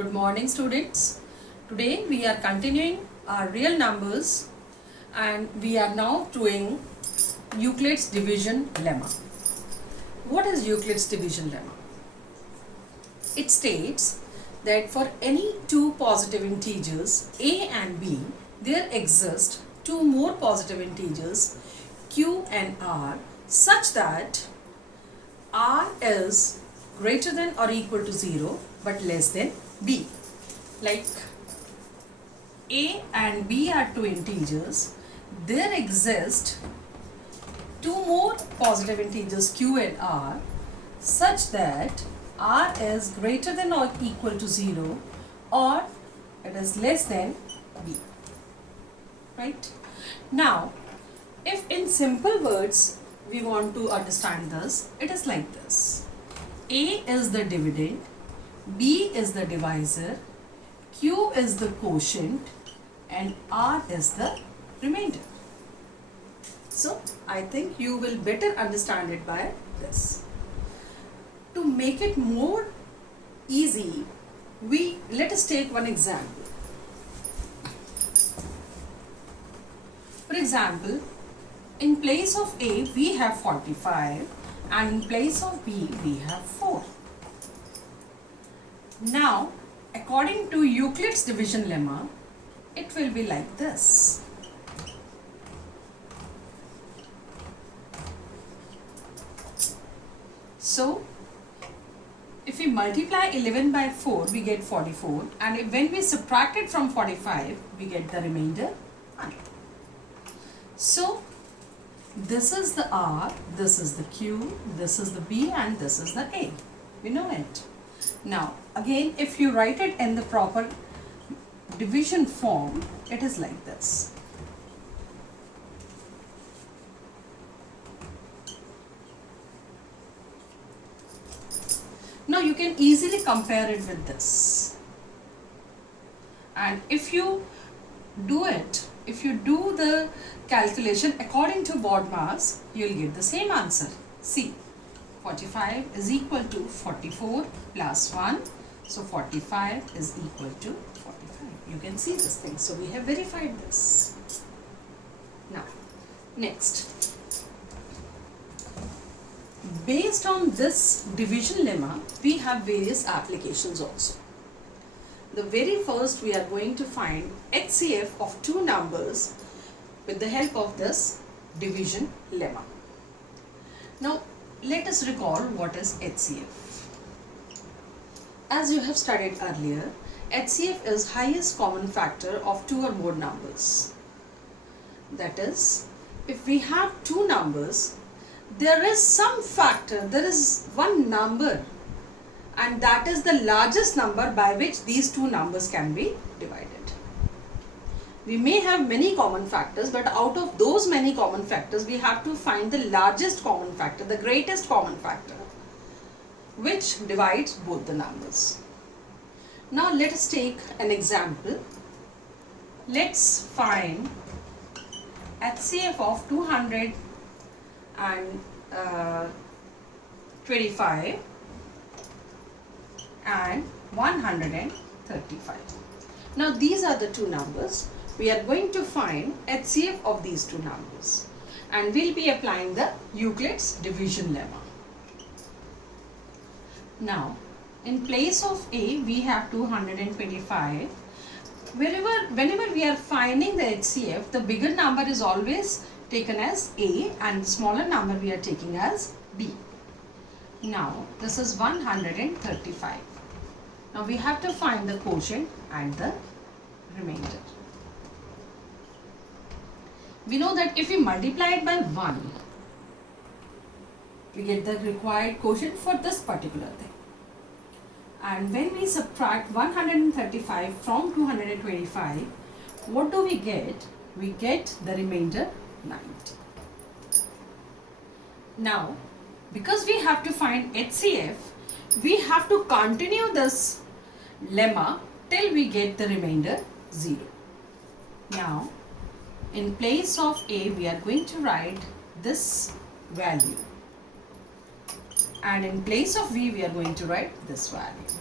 Good morning, students. Today we are continuing our real numbers and we are now doing Euclid's division lemma. What is Euclid's division lemma? It states that for any two positive integers a and b, there exist two more positive integers q and r such that r is greater than or equal to 0 but less than b. Like a and b are two integers, there exist two more positive integers q and r such that r is greater than or equal to 0 or it is less than b. Right? Now, if in simple words we want to understand this, it is like this. A is the dividend, B is the divisor, Q is the quotient and R is the remainder. So, I think you will better understand it by this. To make it more easy, let us take one example. For example, in place of A we have 45 and in place of B we have 4. Now, according to Euclid's division lemma, it will be like this. So, if we multiply 11 by 4, we get 44, and when we subtract it from 45, we get the remainder 1. So, this is the R, this is the Q, this is the B and this is the A. We know it. Now, again, if you write it in the proper division form, it is like this. Now, you can easily compare it with this. And if you do it, if you do the calculation according to board mass, you will get the same answer. See, 45 is equal to 44 plus 1. So, 45 is equal to 45. You can see this thing. So, we have verified this. Now, next. Based on this division lemma, we have various applications also. The very first, we are going to find HCF of two numbers with the help of this division lemma. Now, let us recall what is HCF. As you have studied earlier, HCF is highest common factor of two or more numbers. That is, if we have two numbers, there is some factor, there is one number, and that is the largest number by which these two numbers can be divided. We may have many common factors, but out of those many common factors, we have to find the largest common factor, the greatest common factor, which divides both the numbers. Now let us take an example. Let's find HCF of 225 and 135. Now these are the two numbers. We are going to find HCF of these two numbers and we'll be applying the Euclid's division lemma. Now, in place of A, we have 225. Whenever we are finding the HCF, the bigger number is always taken as A and the smaller number we are taking as B. Now, this is 135. Now, we have to find the quotient and the remainder. We know that if we multiply it by 1, we get the required quotient for this particular thing. And when we subtract 135 from 225, what do we get? We get the remainder 90. Now, because we have to find HCF, we have to continue this lemma till we get the remainder 0. Now, in place of A, we are going to write this value. And in place of V, we are going to write this value.